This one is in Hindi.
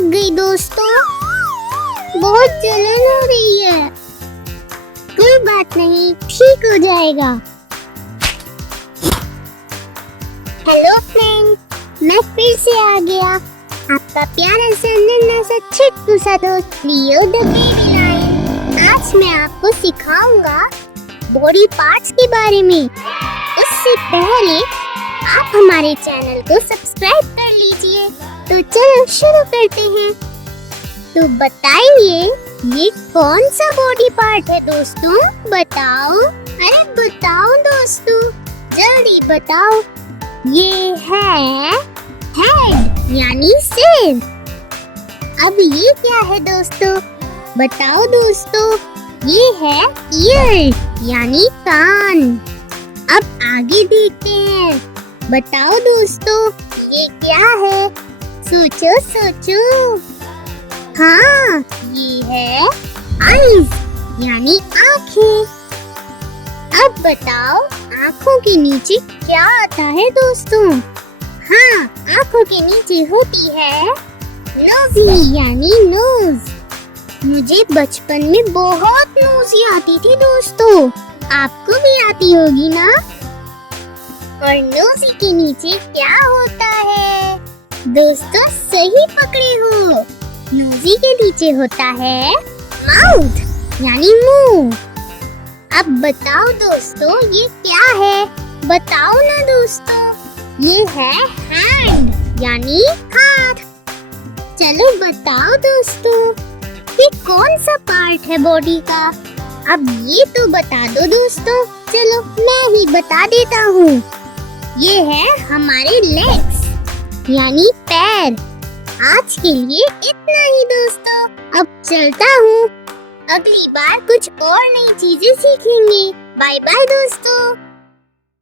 लग गई दोस्तों, बहुत जलन हो रही है। कोई बात नहीं, ठीक हो जाएगा। हेलो फ्रेंड, मैं फिर से आ गया, आपका प्यारा सा नन्हा सा छिटकू सा दोस्त लियो द बेबी लायन। आज मैं आपको सिखाऊंगा बॉडी पार्ट्स के बारे में। उससे पहले आप हमारे चैनल को सब्सक्राइब कर लीजिए। तो चलो शुरू करते हैं। तो बताइए, ये कौन सा बॉडी पार्ट है दोस्तों? बताओ, अरे बताओ दोस्तों, जल्दी बताओ। ये है हेड यानी सिर। अब ये क्या है दोस्तों? बताओ दोस्तों। ये है ईयर यानी कान। अब आगे देखते हैं। बताओ दोस्तों, ये क्या है? सोचो सोचो। हाँ, ये है आईज यानी आँखें। अब बताओ, आँखों के नीचे क्या आता है दोस्तों? हाँ, आँखों के नीचे होती है नोज़ी यानी नोज। मुझे बचपन में बहुत नोज़ी आती थी दोस्तों, आपको भी आती होगी ना? और नोज़ी के नीचे क्या होता है? दोस्तों सही पकड़े हो, नोज़ी के नीचे होता है माउथ यानी मुंह। अब बताओ दोस्तों, ये क्या है? बताओ ना दोस्तों। ये है हैंड यानी हाथ। चलो बताओ दोस्तों, ये कौन सा पार्ट है बॉडी का? अब ये तो बता दो दोस्तों। चलो मैं ही बता देता हूँ। ये है हमारे लेग्स यानी पैर। आज के लिए इतना ही दोस्तों, अब चलता हूँ। अगली बार कुछ और नई चीजें सीखेंगे। बाय बाय दोस्तों।